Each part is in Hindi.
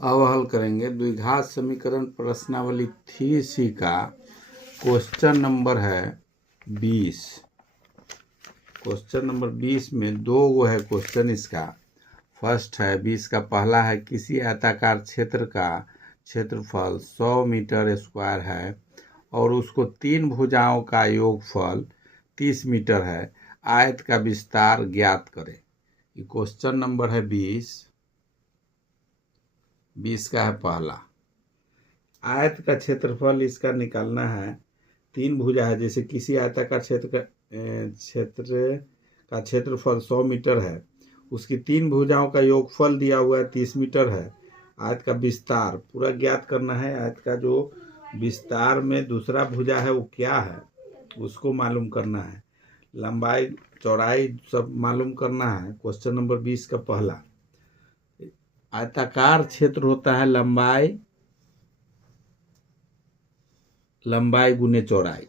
अब हल करेंगे द्विघात समीकरण प्रश्नावली 3C का क्वेश्चन नंबर है 20। क्वेश्चन नंबर 20 में दो गो है क्वेश्चन इसका। फर्स्ट है 20 का पहला है किसी आयताकार क्षेत्र का क्षेत्रफल 100 मीटर स्क्वायर है और उसको तीन भुजाओं का योगफल 30 मीटर है। आयत का विस्तार ज्ञात करें। ये क्वेश्चन नंबर है 20 का है पहला। आयत का क्षेत्रफल इसका निकालना है। तीन भुजा है, जैसे किसी आयताकार क्षेत्र का क्षेत्रफल 100 मीटर है, उसकी तीन भुजाओं का योगफल दिया हुआ है 30 मीटर है। आयत का विस्तार पूरा ज्ञात करना है। आयत का जो विस्तार में दूसरा भुजा है वो क्या है उसको मालूम करना है। लंबाई चौड़ाई सब मालूम करना है। क्वेश्चन नंबर 20 का पहला। आयताकार क्षेत्र होता है लंबाई गुने चौड़ाई।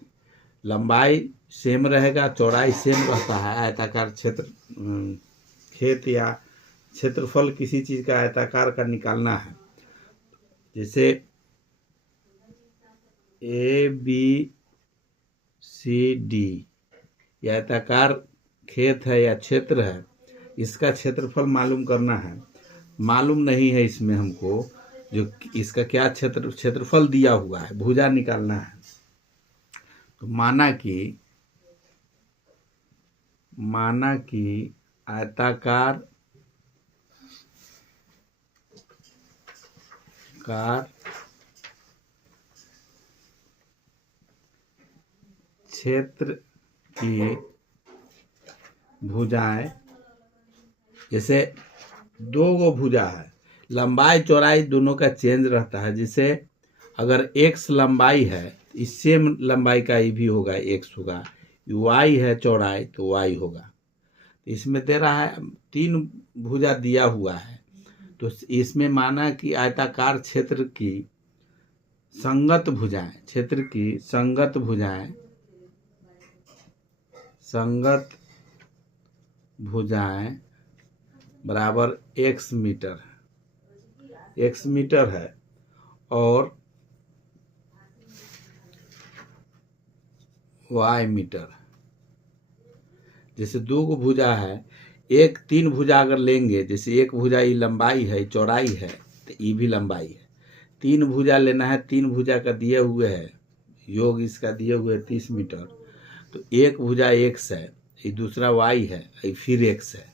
लंबाई सेम रहेगा, चौड़ाई सेम रहता है। आयताकार क्षेत्र खेत या क्षेत्रफल किसी चीज का आयताकार का निकालना है। जैसे ABCD यह आयताकार खेत है या क्षेत्र है, इसका क्षेत्रफल मालूम करना है। मालूम नहीं है इसमें हमको जो इसका क्या क्षेत्रफल दिया हुआ है, भुजा निकालना है। तो माना कि आयताकार क्षेत्र की भुजाएं, जैसे दो गो भुजा है, लंबाई चौड़ाई दोनों का चेंज रहता है। जैसे अगर x लंबाई है, इस सेम लंबाई का ही भी होगा, x होगा। y है चौड़ाई तो y होगा। इसमें दे रहा है तीन भुजा दिया हुआ है, तो इसमें माना कि आयताकार क्षेत्र की संगत भुजाएं बराबर x मीटर है और y मीटर। जैसे दो गो भुजा है, एक तीन भुजा अगर लेंगे, जैसे एक भुजा ये लंबाई है, चौड़ाई है, तो ये भी लंबाई है। तीन भुजा लेना है, तीन भुजा का दिए हुए है योग, इसका दिए हुए 30 मीटर। तो एक भुजा x है, ये दूसरा y है, ये फिर x है।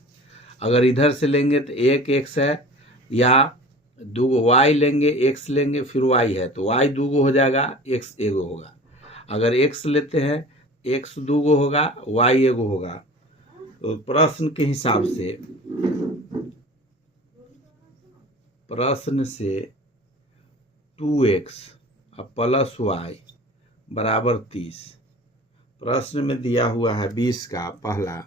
अगर इधर से लेंगे तो एक x है, या दो y लेंगे, x लेंगे फिर y है, तो y दो गो हो जाएगा, x एगो होगा। अगर x लेते हैं, x दो गो होगा, y एगो होगा। तो प्रश्न के हिसाब से 2x प्लस y बराबर 30। प्रश्न में दिया हुआ है 20 का पहला।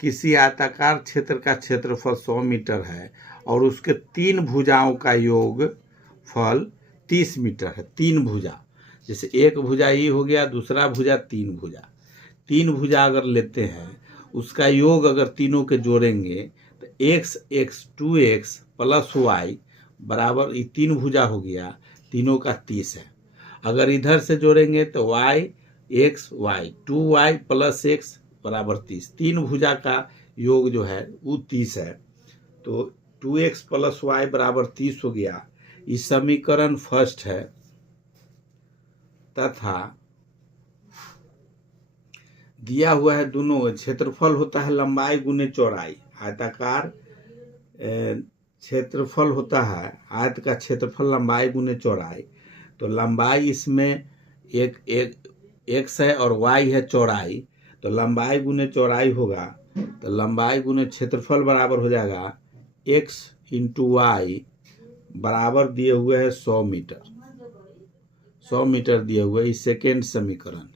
किसी आयताकार क्षेत्र का क्षेत्रफल 100 मीटर है और उसके तीन भुजाओं का योगफल 30 मीटर है। तीन भुजा, जैसे एक भुजा ये हो गया, दूसरा भुजा तीन भुजा अगर लेते हैं, उसका योग अगर तीनों के जोड़ेंगे तो x 2x प्लस y बराबर, ये तीन भुजा हो गया, तीनों का 30 है। अगर इधर से जोड़ेंगे तो y 2y प्लस x बराबर 30। तीन भुजा का योग जो है वो 30 है। तो 2x प्लस y बराबर 30 हो गया। इस समीकरण फर्स्ट है। तथा दिया हुआ है दोनों क्षेत्रफल होता है लंबाई गुने चौड़ाई। आयताकार क्षेत्रफल होता है, आयत का क्षेत्रफल लंबाई गुने चौड़ाई। तो लंबाई इसमें एक x है और y है चौड़ाई, तो लंबाई गुने चौड़ाई होगा। तो लंबाई गुने क्षेत्रफल बराबर हो जाएगा x इंटू y बराबर दिए हुए है 100 मीटर दिए हुए। इस सेकेंड समीकरण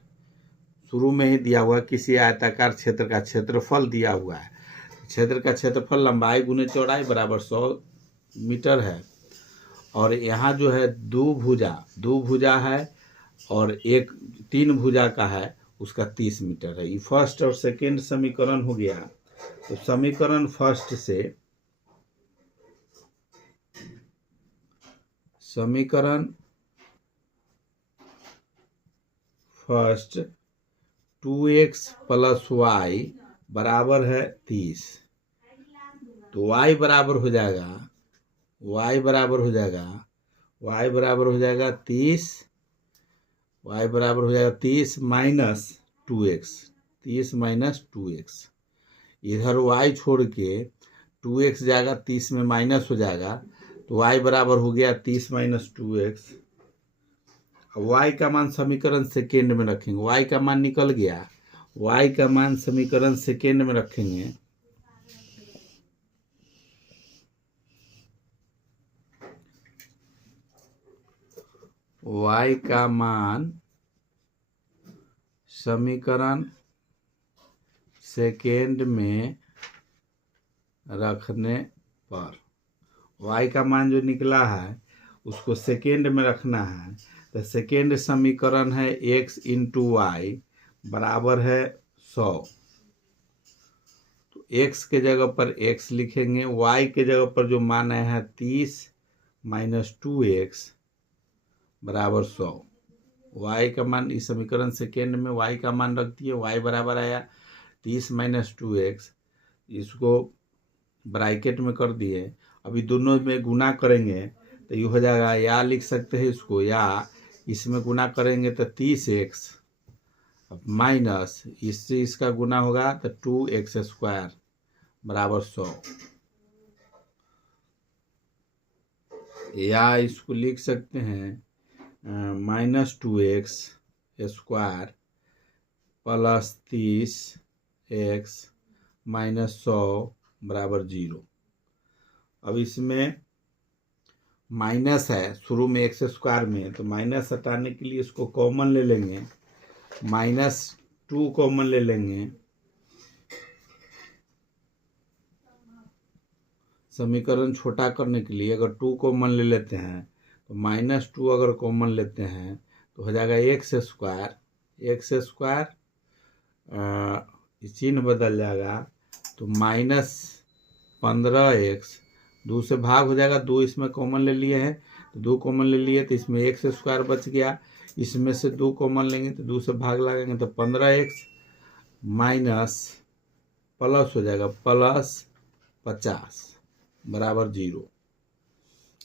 शुरू में ही दिया हुआ, किसी आयताकार क्षेत्र का क्षेत्रफल दिया हुआ है। क्षेत्र का क्षेत्रफल लंबाई गुने चौड़ाई बराबर 100 मीटर है। और यहाँ जो है दो भुजा है और एक तीन भुजा का है, उसका 30 मीटर है। ये फर्स्ट और सेकेंड समीकरण हो गया। तो समीकरण फर्स्ट से समीकरण फर्स्ट 2x + y बराबर है 30। तो y बराबर हो जाएगा 30, y बराबर हो जाएगा 30 माइनस 2x, 30 माइनस 2x। इधर y छोड़ के 2x जाएगा, 30 में माइनस हो जाएगा, तो y बराबर हो गया 30 माइनस 2x। अब y का मान समीकरण सेकेंड में रखेंगे, y का मान निकल गया, y का मान समीकरण सेकेंड में रखेंगे। y का मान समीकरण सेकेंड में रखने पर y का मान जो निकला है उसको सेकेंड में रखना है। तो सेकेंड समीकरण है x × y बराबर है 100। तो x के जगह पर x लिखेंगे, y के जगह पर जो मान आया है 30 माइनस 2x बराबर 100। y का मान इस समीकरण सेकेंड में y का मान रख दिए, y बराबर आया 30 माइनस 2x, इसको ब्रैकेट में कर दिए। अभी दोनों में गुना करेंगे तो ये हो जाएगा, या लिख सकते हैं इसको, या इसमें गुना करेंगे तो 30x माइनस इससे इसका गुना होगा तो 2x² बराबर 100, या इसको लिख सकते हैं minus 2x² plus 30x minus 100 बराबर 0। अब इसमें माइनस है शुरू में x² में, तो माइनस हटाने के लिए इसको कॉमन ले लेंगे, -2 कॉमन ले लेंगे। समीकरण छोटा करने के लिए अगर 2 कॉमन ले लेते हैं तो -2 अगर कॉमन लेते हैं तो हो जाएगा x² चिन्ह बदल जाएगा तो -15x, 2 से भाग हो जाएगा, 2 इसमें कॉमन ले लिए हैं तो 2 कॉमन ले लिए तो इसमें x² बच गया, इसमें से 2 कॉमन लेंगे तो 2 से भाग लगाएंगे तो 15x माइनस प्लस हो जाएगा प्लस 50 बराबर 0।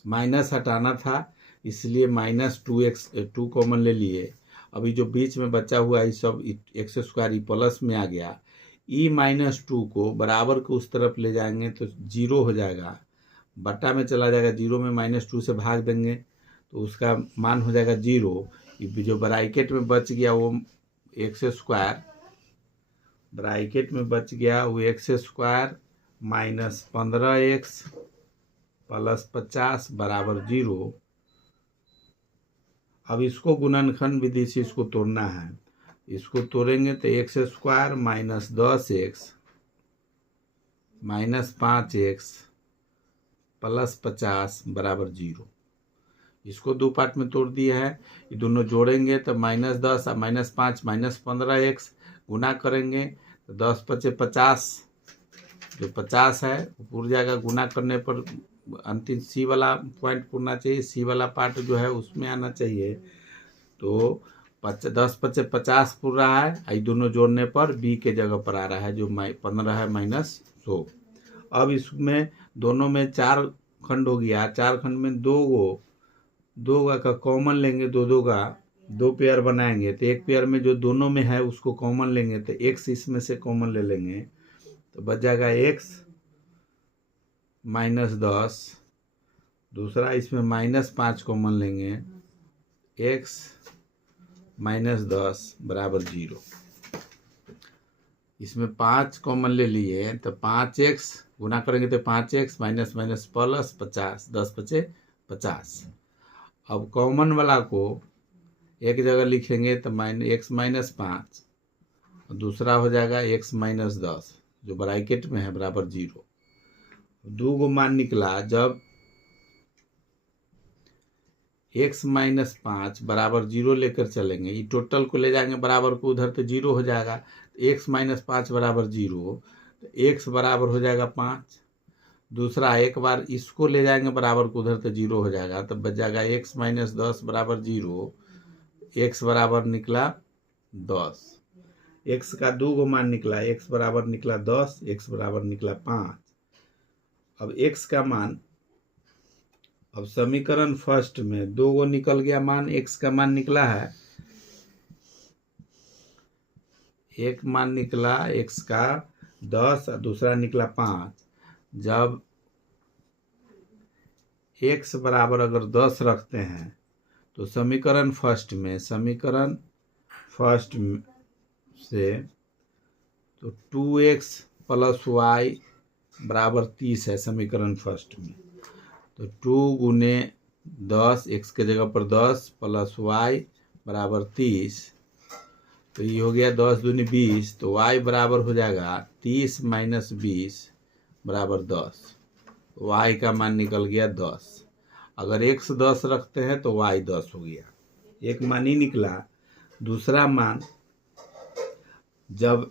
माइनस हटाना था इसलिए -2 कॉमन ले लिए। अभी जो बीच में बचा हुआ है सब x² प्लस में आ गया, -2 को बराबर को उस तरफ ले जाएंगे तो 0 हो जाएगा, बटा में चला जाएगा, 0 में -2 से भाग देंगे तो उसका मान हो जाएगा 0। जो ब्रैकेट में बच गया वो x² ब्रैकेट में बच गया वो x² माइनस 15x प्लस 50 बराबर 0। अब इसको गुणनखंड विधि से इसको तोड़ना है, इसको तोड़ेंगे तो x² minus 10x minus 5x plus 50 बराबर 0। इसको 2 पार्ट में तोड़ दिया है, ये दोनों जोड़ेंगे तो -10 -5 माइनस 15x गुना करेंगे तो 10 × 5 = 50, जो 50 है वो पूर जाएगा। गुना करने पर अंतिम सी वाला पॉइंट पूरना चाहिए, सी वाला पार्ट जो है उसमें आना चाहिए। तो 10 × 5 = 50 पूर रहा है, ये दोनों जोड़ने पर b के जगह पर आ रहा है जो 15 है माइनस 100। अब इसमें दोनों में 4 खंड हो गया, 4 खंड में 2 का कॉमन लेंगे, 2 का 2 पेयर बनाएंगे तो एक पेयर में जो दोनों में है उसको कॉमन लेंगे तो x इसमें से कॉमन ले लेंगे तो बच जाएगा x माइनस 10, दूसरा इसमें -5 कॉमन लेंगे, x माइनस 10 बराबर 0। इसमें 5 कॉमन ले लिए तो 5x गुना करेंगे तो 5x माइनस माइनस प्लस 50, 10 × 5 = 50। अब कॉमन वाला को एक जगह लिखेंगे तो x माइनस 5, दूसरा हो जाएगा x माइनस 10 जो ब्रैकेट में है बराबर 0। 2 गो मान निकला, जब x माइनस 5 बराबर 0 लेकर चलेंगे, ये टोटल को ले जाएंगे बराबर को उधर तो 0 हो जाएगा, x माइनस 5 बराबर 0 तो x बराबर हो जाएगा 5। दूसरा एक बार इसको ले जाएंगे बराबर को उधर तो जीरो हो जाएगा, तब बच जाएगा x माइनस 10 बराबर जीरो। x बराबर निकला 10। x का दो गो मान निकला, x बराबर निकला 10, x बराबर निकला 5। अब x का मान, अब समीकरण फर्स्ट में दो गो निकल गया मान, x का मान निकला है, एक मान निकला x का 10 और दूसरा निकला 5। जब x बराबर अगर 10 रखते हैं तो समीकरण फर्स्ट से तो 2x प्लस वाई बराबर 30 है समीकरण फर्स्ट में। तो 2 गुने 10, x के जगह पर 10 प्लस वाई बराबर 30। तो ये हो गया 10 दूनी 20, तो y बराबर हो जाएगा 30 माइनस 20 बराबर 10। y का मान निकल गया 10। अगर x 10 रखते हैं तो y 10 हो गया, एक मान ही निकला। दूसरा मान, जब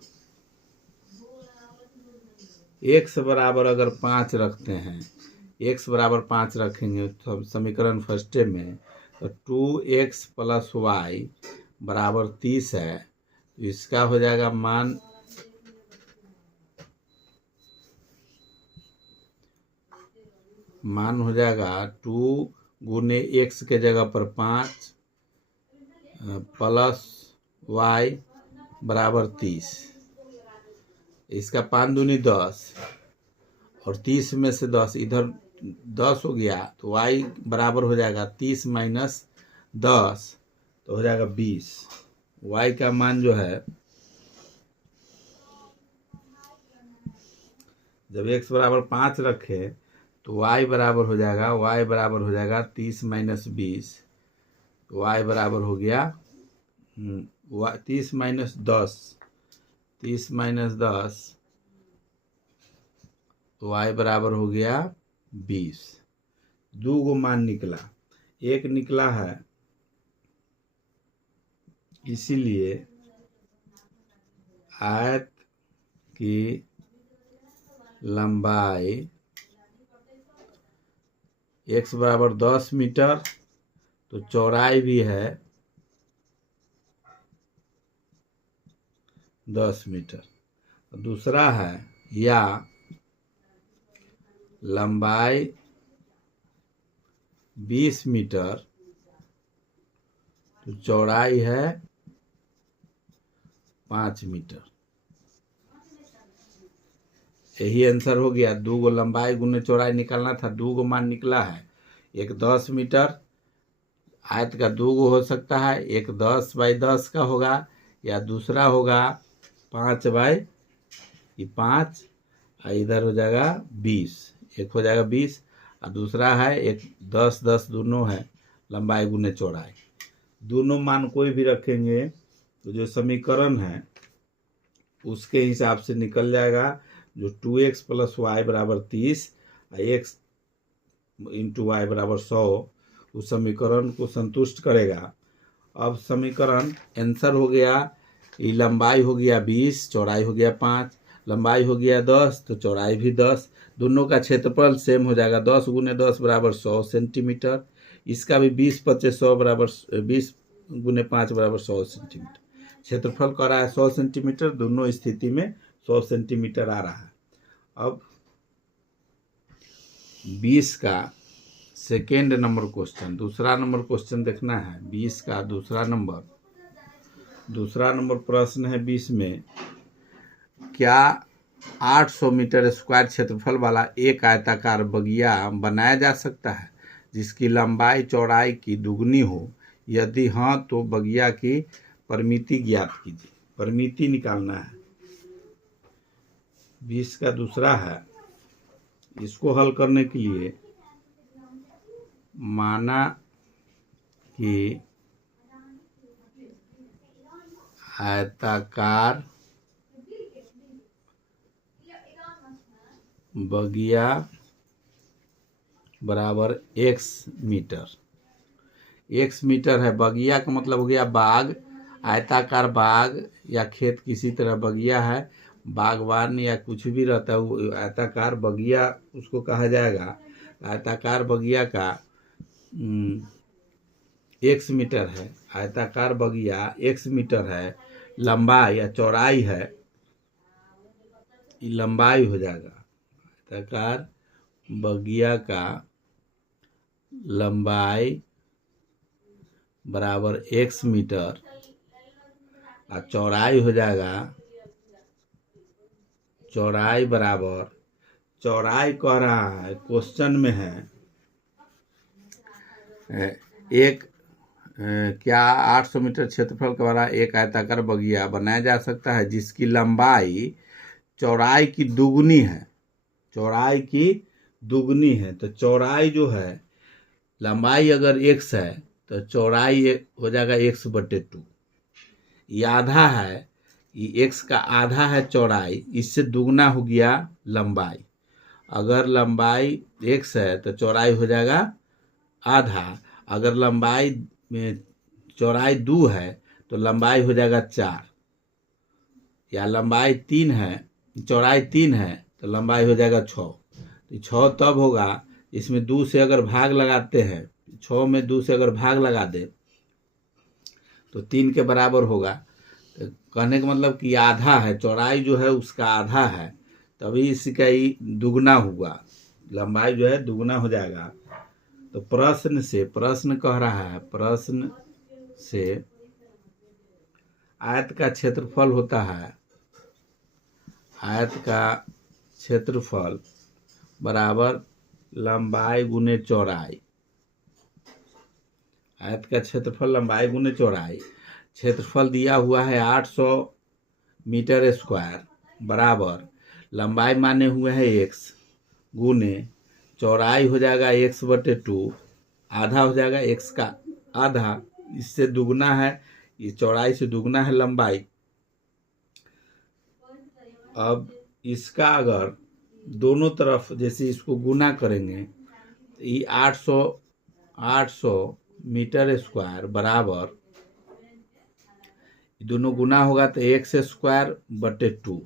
x बराबर अगर 5 रखते हैं, x बराबर 5 रखेंगे तो समीकरण फर्स्ट में तो 2x प्लस वाई बराबर 30 है, तो इसका हो जाएगा मान हो जाएगा 2 गुने x के जगह पर 5 प्लस वाई बराबर 30। इसका 5 दूनी 10 और 30 में से 10 इधर 10 हो गया, तो y बराबर हो जाएगा 30 माइनस 10, तो हो जाएगा 20। y का मान जो है, जब x बराबर 5 रखे तो y बराबर हो जाएगा 30 माइनस 20, तो y बराबर हो गया 30 माइनस 10, तो y बराबर हो गया 20। दो गो मान निकला, एक निकला है, इसीलिए आयत की लंबाई x बराबर 10 मीटर, तो चौड़ाई भी है 10 मीटर। दूसरा है या लंबाई 20 मीटर, तो चौड़ाई है 5 मीटर। यही आंसर हो गया। दो गो लंबाई गुने चौड़ाई निकालना था, दो गो मान निकला है। एक 10 मीटर, आयत का दो गो हो सकता है, एक 10 बाई 10 का होगा या दूसरा होगा 5 बाई 5, और इधर हो जाएगा 20। एक हो जाएगा 20 और दूसरा है एक 10 10 दोनों है लंबाई गुने चौड़ाई। दोनों मान कोई भी रखेंगे तो जो समीकरण है उसके हिसाब से निकल जाएगा। जो 2x प्लस वाई बराबर 30 और x इंटू वाई बराबर 100 उस समीकरण को संतुष्ट करेगा। अब समीकरण आंसर हो गया, ये लंबाई हो गया 20, चौड़ाई हो गया 5, लंबाई हो गया 10 तो चौड़ाई भी 10, दोनों का क्षेत्रफल सेम हो जाएगा। 10 गुने 10 बराबर 100 सेंटीमीटर, इसका भी 20 25 100 बराबर 20 गुने 5 बराबर 100 सेंटीमीटर। क्षेत्रफल कर रहा है 100 सेंटीमीटर, दोनों स्थिति में 100 सेंटीमीटर आ रहा है। अब 20 का सेकेंड नंबर क्वेश्चन, दूसरा नंबर क्वेश्चन देखना है। 20 का दूसरा नंबर प्रश्न है 20 में, क्या 800 मीटर स्क्वायर क्षेत्रफल वाला एक आयताकार बगिया बनाया जा सकता है जिसकी लंबाई चौड़ाई की दुगनी हो? यदि हाँ तो बगिया की परिमिति ज्ञात कीजिए। परिमिति निकालना है। 20 का दूसरा है। इसको हल करने के लिए माना कि आयताकार बगिया बराबर x मीटर। x मीटर है। बगिया का मतलब हो गया बाग, आयताकार बाग या खेत किसी तरह बगिया है। बागवान या कुछ भी रहता है वो आयताकार बगिया उसको कहा जाएगा। आयताकार बगिया का x मीटर है, आयताकार बगिया x मीटर है, लंबाई या चौड़ाई है, ये लंबाई हो जाएगा। आयताकार बगिया का लंबाई बराबर x मीटर और चौड़ाई हो जाएगा, चौड़ाई बराबर, चौड़ाई कह रहा है क्वेश्चन में है एक क्या 800 मीटर क्षेत्रफल का वाला एक आयताकार बगिया बनाया जा सकता है जिसकी लंबाई चौड़ाई की दुगुनी है, चौड़ाई की दुगुनी है। तो चौड़ाई जो है, लंबाई अगर x है तो चौड़ाई हो जाएगा x/2। ये आधा है, ये x का आधा है चौड़ाई, इससे दुगना हो गया लंबाई। अगर लंबाई x है तो चौड़ाई हो जाएगा आधा। अगर लंबाई में चौड़ाई 2 है तो लंबाई हो जाएगा 4, या लंबाई 3 है, चौड़ाई 3 है तो लंबाई हो जाएगा 6। तो 6 तब होगा इसमें 2 से अगर भाग लगाते हैं, 6 में 2 से अगर भाग लगा दे तो 3 के बराबर होगा। तो कहने का मतलब कि आधा है, चौड़ाई जो है उसका आधा है, तभी इसका ही दुगना हुआ, लंबाई जो है दुगना हो जाएगा। तो प्रश्न कह रहा है, प्रश्न से आयत का क्षेत्रफल होता है, आयत का क्षेत्रफल बराबर लंबाई गुने चौड़ाई। आयत का क्षेत्रफल लंबाई गुने चौड़ाई। क्षेत्रफल दिया हुआ है 800 मीटर स्क्वायर बराबर लंबाई माने हुए हैं x गुने चौड़ाई हो जाएगा x/2, आधा हो जाएगा x का आधा, इससे दुगना है, ये चौड़ाई से दुगना है लंबाई। अब इसका अगर दोनों तरफ जैसे इसको गुना करेंगे तो ये 800 मीटर स्क्वायर बराबर, दोनों गुना होगा तो x²/2,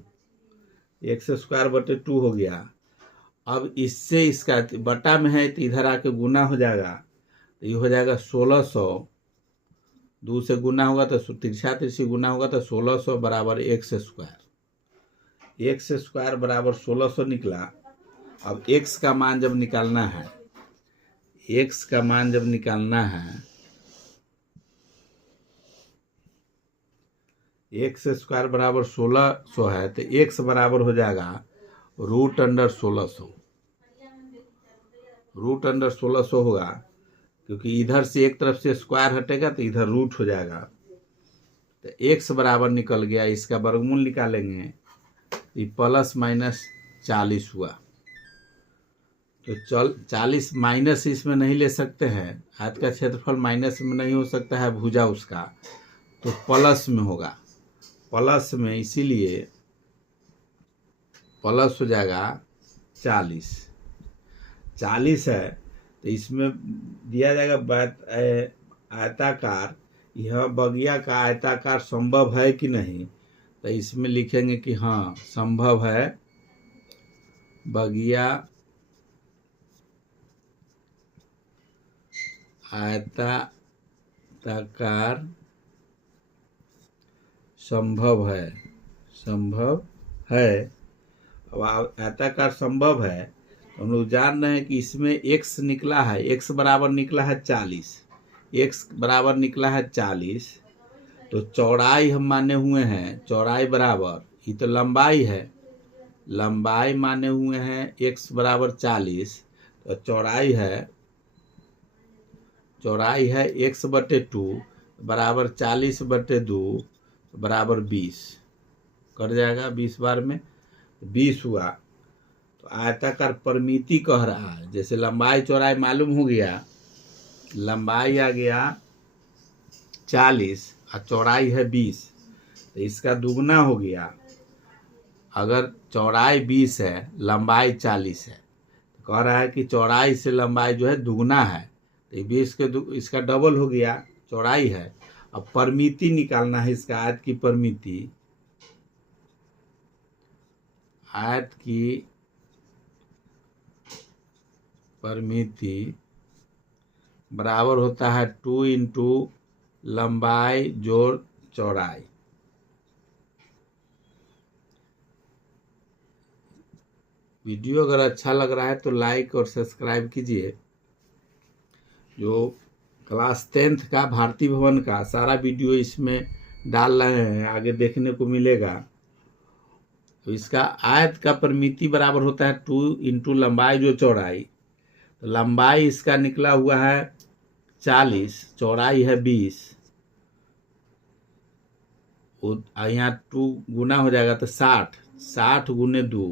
x²/2 हो गया। अब इससे इसका बटा में है तो इधर आके गुना हो जाएगा, तो ये हो जाएगा 1600, 2 से गुना होगा तो तिरछी गुना होगा तो 1600 बराबर x², x² बराबर 1600 निकला। अब x का मान जब निकालना है, x का मान जब निकालना है, x² बराबर 1600 है तो x बराबर हो जाएगा √1600, √1600 होगा, क्योंकि इधर से एक तरफ से स्क्वायर हटेगा तो इधर रूट हो जाएगा। तो x बराबर निकल गया, इसका वर्गमूल निकालेंगे, ये ±40 हुआ। तो 40 माइनस इसमें नहीं ले सकते हैं, आयत का क्षेत्रफल माइनस में नहीं हो सकता है भुजा उसका, तो प्लस में होगा, प्लस में, इसीलिए प्लस हो जाएगा 40 है। तो इसमें दिया जाएगा आयताकार, यह बगिया का आयताकार संभव है कि नहीं, तो इसमें लिखेंगे कि हाँ संभव है, बगिया आयताकार संभव है, संभव है। अब आयताकार संभव है तो हम लोग जान रहे हैं कि इसमें x निकला है, x बराबर निकला है 40, x बराबर निकला है 40। तो चौड़ाई हम माने हुए हैं, चौड़ाई बराबर, ये तो लंबाई है, लंबाई माने हुए हैं x बराबर 40, तो चौड़ाई है x/2 बराबर 40/2 बराबर 20, कट जाएगा 20 बार में 20 हुआ। तो आयताकार परिमिति कह रहा है, जैसे लंबाई चौड़ाई मालूम हो गया, लंबाई आ गया 40 और चौड़ाई है 20, तो इसका दुगना हो गया। अगर चौड़ाई 20 है, लंबाई 40 है, तो कह रहा है कि चौड़ाई से लंबाई जो है दुगना है, तो 20 के इसका डबल हो गया, चौड़ाई है। अब परिमिति निकालना है इसका, आयत की परिमिति, आयत की परिमिति बराबर होता है 2 इंटू लंबाई जोड़ चौड़ाई। वीडियो अगर अच्छा लग रहा है तो लाइक और सब्सक्राइब कीजिए। जो क्लास 10th का भारती भवन का सारा वीडियो इसमें डाल रहे हैं, आगे देखने को मिलेगा। तो इसका आयत का परिमिति बराबर होता है 2 इंटू लंबाई जो चौड़ाई। तो लंबाई इसका निकला हुआ है 40, चौड़ाई है 20। यहाँ 2 गुना हो जाएगा तो 60, 60 गुने 2,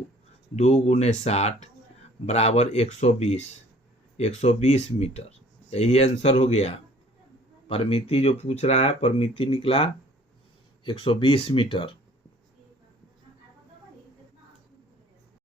2 गुने 60 बराबर 120, 120 मीटर। यही आंसर हो गया। परिमिति जो पूछ रहा है, परिमिति निकला 120 मीटर।